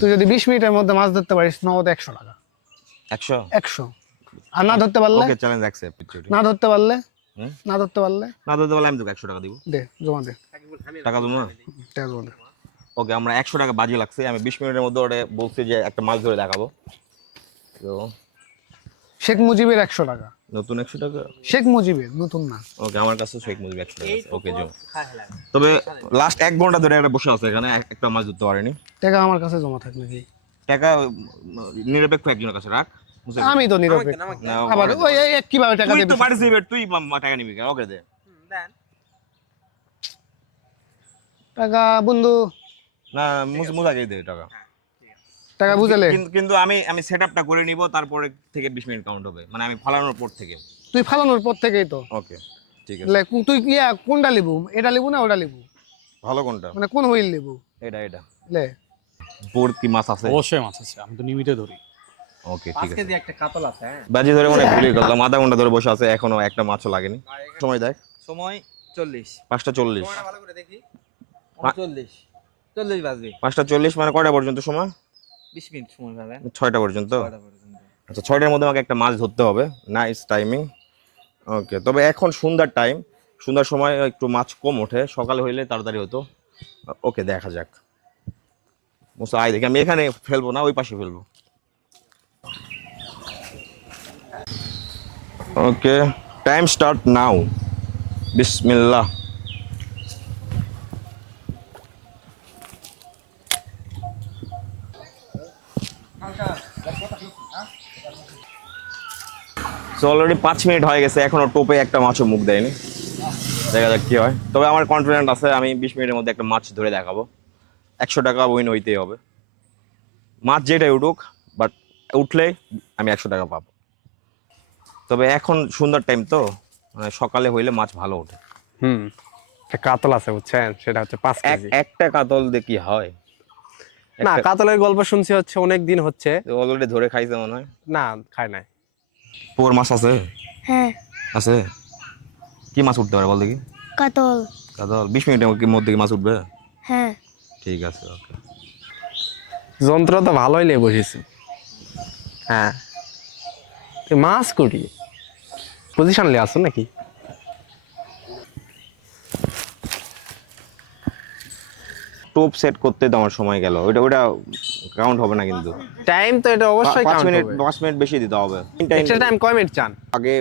তুই যদি 20 মিনিটের মধ্যে মাছ ধরতে পারিস নগদ 100 টাকা। 100 100। আর না ধরতে পারলে? ওকে, চ্যালেঞ্জ অ্যাকসেপ্ট। না ধরতে পারলে? না ধরতে পারলে আমি তোকে 100 টাকা দিব। দে, জমা দে। টাকা দেবো না? টাকা জমা দে। ওকে, আমরা 100 টাকা বাজি লাগছে। আমি 20 মিনিটের মধ্যে ওরে বলছি যে একটা মাছ ধরে দেখাবো। তো শেখ মুজিবের 100 টাকা। নতুন 100 টাকা? শেখ মুজিবের, নতুন না। ওকে, আমার কাছে শেখ মুজিব 100 টাকা আছে। ওকে জম। তবে লাস্ট 1 ঘন্টা ধরে একটা বসে আছে এখানে, একটা মাছ ধরতে পারেনি। টাকা আমার কাছে জমা থাক নাকি? টাকা নিরপেক্ষ একজনের কাছে রাখ। আমি তো নিরপেক্ষ। আবার ওই কিভাবে টাকা তুই দিবি? তো পার্টিসিপেট, তুই টাকা নিবি কেন? ওকে দে। দেন টাকা বন্ধু, না, মুসাকে দে টাকা। টাকা বুঝালে? কিন্তু আমি সেটআপটা করে নিব, তারপরে থেকে 20 মিনিট কাউন্ট হবে, মানে আমি ফালানোর পর থেকে। তুই ফালানোর পর থেকেই তো। ওকে ঠিক আছে। তুই কি কোনটা লিবু? এটা লিবু না ওটা লিবু? ভালো কোনটা? মানে কোন হুইল লিবু? এটা লে বোর্ড কি মাছ আছে? অবশ্যই মাছ আছে, আমি তো নিয়মিত ধরি। ওকে 5 ঠিক আছে। কেজি একটা কাতল আছে। হ্যাঁ, বাজি ধরে মনে ভুলে গেলাম, আধা ঘন্টা ধরে বসে আছে, এখনো একটা মাছও লাগেনি। সময় দেখ। সময় 40। 5:40। সময়টা ভালো করে দেখি। 40 বাজবে। 5:40 মানে কয়টা পর্যন্ত সময়? 20 মিনিট সময় পাবেন। 6টা পর্যন্ত। 6টা পর্যন্ত। আচ্ছা, 6টার মধ্যে আমাকে একটা মাছ ধরতে হবে। Nice timing. ওকে, তবে এখন সন্ধ্যার টাইম, সন্ধ্যার সময় একটু মাছ কম ওঠে, সকালে হইলে তাড়াতাড়ি হতো। ওকে, দেখা যাক। মুসা আয় দেখি, আমি এখানে ফেলবো না, ওই পাশে ফেলবো। ওকে, টাইম স্টার্ট নাও। বিসমিল্লাহ। সো অলরেডি 5 মিনিট হয়ে গেছে, এখনো টোপে একটা মাছও মুখ দেয়নি। দেখা যাক কি হয়। তবে আমার কনফিডেন্ট আছে, আমি 20 মিনিটের মধ্যে একটা মাছ ধরে দেখাবো। 100 টাকা উইন হইতেই হবে, মাছ যেটাই উঠুক, বাট উঠলে আমি 100 টাকা পাবো। তবে এখন সুন্দর টাইম তো, মানে সকালে হইলে মাছ ভালো ওঠে। একটা কাতল আছে বুঝছেন, সেটা হচ্ছে 5 কেজি। একটা কাতল দিয়ে কি হয়? না, কাতলের গল্প শুনছি হচ্ছে অনেক দিন হচ্ছে। অলরেডি ধরে খাইছে মনে হয়। না, খায় নাই। পোর মাছ আছে? হ্যাঁ, আছে। কি মাছ উঠতে পারে বল দেখি? কাতল। কাতল 20 মিনিটের মধ্যে কি মাছ উঠবে? হ্যাঁ, ঠিক আছে, ওকে। যন্ত্র তো ভালোই লেগে বসেছি। হ্যাঁ, তুই মাছ কুটি পজিশন লে আসো নাকি? টোপ সেট করতে তো আমার সময় গেল, ওটা কাউন্ট হবে না কিন্তু। টাইম তো এটা অবশ্যই 5 কাউন্ট মিনিট, হবে। 5 মিনিট বেশি দিতে হবে। এক্সট্রা টাইম কয় মিনিট চান? আগে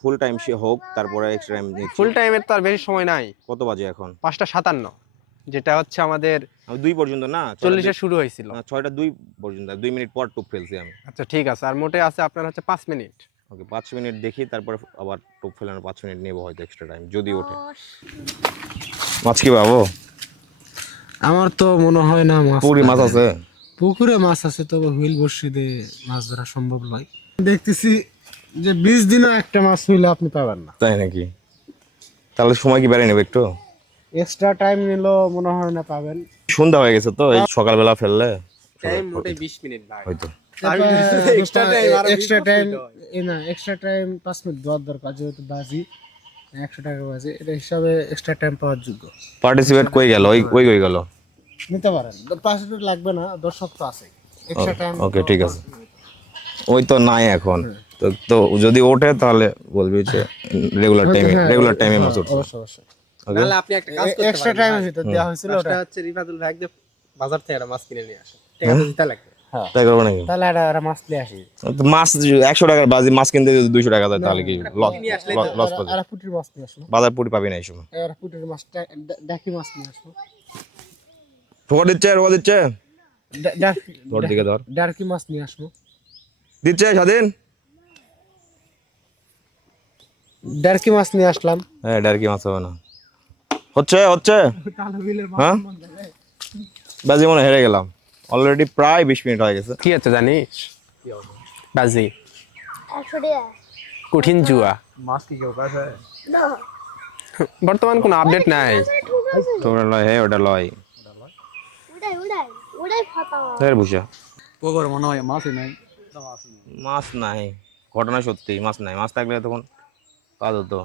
ফুল টাইম সে হোক, তারপরে এক্সট্রা টাইম নিচ্ছি। ফুল টাইমের তো আর বেশি সময় নাই। কত বাজে এখন? 5:57, যেটা হচ্ছে আমাদের আমি 2 পর্যন্ত না, 40-এ শুরু হয়েছিল। 6টা 2 পর্যন্ত, 2 মিনিট পর টোপ ফেলছি আমি। আচ্ছা ঠিক আছে, আর মোটে আছে আপনার হচ্ছে 5 মিনিট। ওকে, 5 মিনিট দেখি, তারপর আবার টোপ ফেলানোর 5 মিনিট নেবো হয়তো এক্সট্রা টাইম, যদি ওঠে। মাছ কি পাবো? আমার তো মনে হয় না মাছ পুরি মাছ আছে। পুকুরে মাছ আছে, তবে হুইল বসি দিয়ে মাছ ধরা সম্ভব নয়। দেখতেছি যে 20 দিনও একটা মাছ হইলে আপনি পাবেন না। তাই নাকি? তাহলে সময় কি বেড়ে নেবে একটু? এক্সট্রা টাইম নিলেও মনে হয় না পাবেন। সন্ধ্যা হয়ে গেছে তো, এই সকালবেলা ফেললে টাইম মোটে 20 মিনিট ভাই। হয়তো। এক্সট্রা টাইম না, এক্সট্রা টাইম 5 মিনিট দেওয়ার দরকার, যেহেতু বাজি 100 টাকা বাজি, এটা হিসাবে এক্সট্রা টাইম পাওয়ার যোগ্য। পার্টিসিপেট কই গেল? ওই কই গেল? নিতে পারেন, 5 মিনিট লাগবে না, দর্শক তো আছে। এক্সট্রা টাইম ওকে ঠিক আছে। ওই তো নাই এখন। তো যদি ওঠে তাহলে বলবি যে রেগুলার টাইমে মাছ উঠছে। অবশ্যই অবশ্যই। নাহলে আপনি একটা কাজ করতে এক্সট্রা টাইমের ভিতর দেওয়া হয়েছিল ওটা। ওটা হচ্ছে রিফাতুল ভাই একদম বাজার থেকে একটা মাছ কিনে নিয়ে আসে। টাকা তো দিতে লাগবে। তাই করবো নাকি? তাহলে একটা মাছ নিয়ে আসি। তো মাছ 100 টাকার বাজি, মাছ কিনতে যদি 200 টাকা দেয় তাহলে কি লস পাবে? আর পুটির মাছ নিয়ে আসবো। বাজার পুরি পাবি না এই সময়। আর পুটির মাছটা ডাকি মাছ নিয়ে আসবো। ঠোকা দিচ্ছে তোর দিকে ধর। ডারকি মাছ নিয়ে আসবো। দিচ্ছে স্বাধীন। ডারকি মাছ নিয়ে আসলাম। হ্যাঁ, ডারকি মাছ হবে না। হচ্ছে হ্যাঁ, বাজি মনে হেরে গেলাম। অলরেডি প্রায় 20 মিনিট হয়ে গেছে। কি হচ্ছে জানিস? বাজি 100 টাকা। কঠিন জুয়া। মাছ কি কেউ পাবে? না, বর্তমান কোনো আপডেট নাই। তোমরা লয়, হ্যাঁ ওটা লয়। ওটাই ফাটা। ফের বুঝা পুকুর মনে হয় মাছই নাই। মাছ নাই, ঘটনা সত্যি মাছ নাই। মাছ থাকলে তখন কাজ হতো।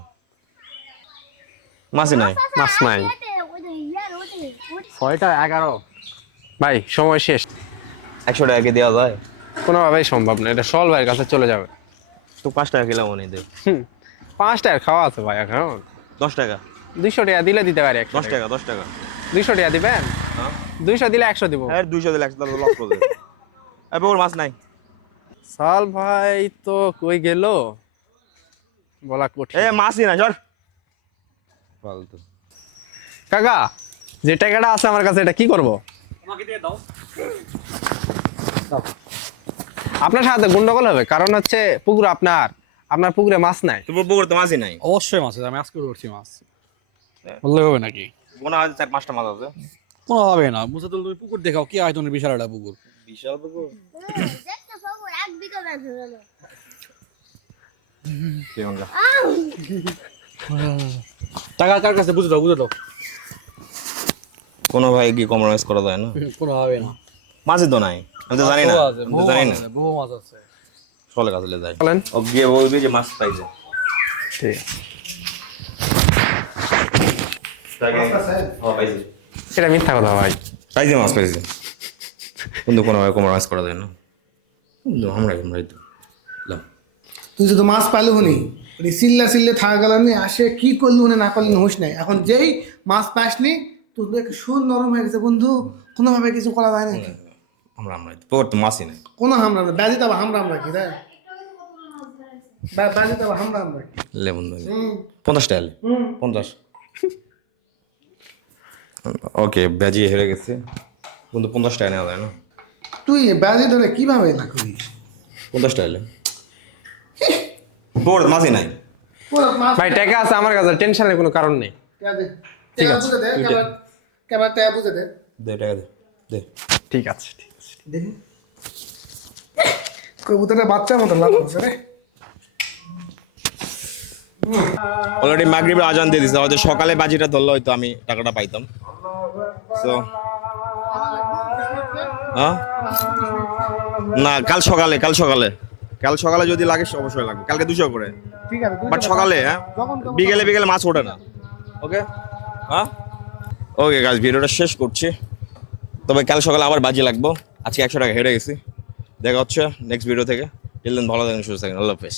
মাছই নাই। মাছ নাই। ওটাই 6টা 11 ভাই, সময় শেষ। 100 টাকা কি দেওয়া যায়? কোনোভাবেই সম্ভব না, এটা সল ভাইয়ের কাছে চলে যাবে। তো 5 টাকা খেলাম উনি দে। 5 টাকার খাওয়া আছে ভাই এখন। 10 টাকা 200 টাকা দিলে দিতে পারি। 10 টাকা 10 টাকা 200 টাকা দিবেন? হ্যাঁ 200 দিলে 100 দিব। আর 200 দিলে 100 টাকা লস করে দে। এবার ওর মাছ নাই। সাল ভাই তো কই গেল বলা কঠিন। মাছই না সর ফালতু। কাকা যে টাকাটা আছে আমার কাছে এটা কি করব? আমাকে দিয়ে দাও। আপনার সাথে গন্ডগোল হবে, কারণ হচ্ছে পুকুর আপনার পুকুরে মাছ নাই। তো পুকুরে তো মাছই নাই। অবশ্যই মাছ আছে, আমি আজকে ধরছি মাছ। বললে হবে নাকি? মনে হয় 4-5টা মাছ আছে। কোনো হবে না, মুসাদুল তুমি পুকুর দেখাও, কি আয়তনের বিশাল একটা পুকুর। বিশাল পুকুর। দেখতে পাবো 1 বিঘা মাছ হলো। কেমনটা? টাকা কার কাছে বুঝে দাও, বুঝে দাও। কোনো ভাই কি কম্প্রোমাইজ করা যায় না? কোনো হবে না। মাছই তো নাই, আমি তো জানি না। আমি তো জানি না। বহু মাছ আছে। চলে কাছে যাই। বলেন। ও গিয়ে বলবি যে মাছ পাইছে। ঠিক পাইছে। এটা মিথ্যা কথা ভাই। পাইছে মাছ পাইছে। কিন্তু কোনো ভাই কম্প্রোমাইজ করা যায় না। কিন্তু আমরাই তো লাম। তুই যদি মাছ পাইলু হনি সিল্লে থাকা গেল নি, আসে কি করলু হনে না করলি হুঁশ নাই। এখন যেই মাছ পাসনি তোর একটু সুর নরম হয়ে গেছে বন্ধু, কোনোভাবে কিছু করা যায় নাকি? আমরাই তো পুকুর তো মাছই নাই। কোনো হামরা না, ব্যাজি তবে হামরা কি রে, ব্যাজি তবে হামরা কি? লে বন্ধু 50 টাকা 50। ওকে ব্যাজি হেরে গেছে, কিন্তু 50 টাকা নেওয়া যায় না। তুই ব্যাজি ধরে কিভাবে না করিস? 50 টাকা পুকুর মাছই নাই। পুরো মাছ ভাই টাকা আছে আমার কাছে, টেনশনের কোনো কারণ নেই। ঠিক আছে, বুঝে দে, কেবল টাকা বুঝে দে। দে টাকা দে দে। ঠিক আছে ঠিক আছে। দেখি কবুতরের বাচ্চার মতো লাভ হচ্ছে রে। অলরেডি মাগরিবের আজান দিয়ে দিছে, হয়তো সকালে বাজিটা ধরলে হয়তো আমি টাকাটা পাইতাম। সো না, কাল সকালে যদি লাগে অবশ্যই লাগবে। কালকে 200 করে, ঠিক আছে, বাট সকালে বিকেলে মাছ ওঠে না। ওকে ওকে গাইস, ভিডিওটা শেষ করছি। তবে কাল সকালে আবার বাজি লাগবো। আজকে 100 টাকা হেরে গেছি। দেখা হচ্ছে নেক্সট ভিডিও থেকে। টিল দেন ভালো থাকেন, সুস্থ থাকেন, আল্লাহ হাফেজ।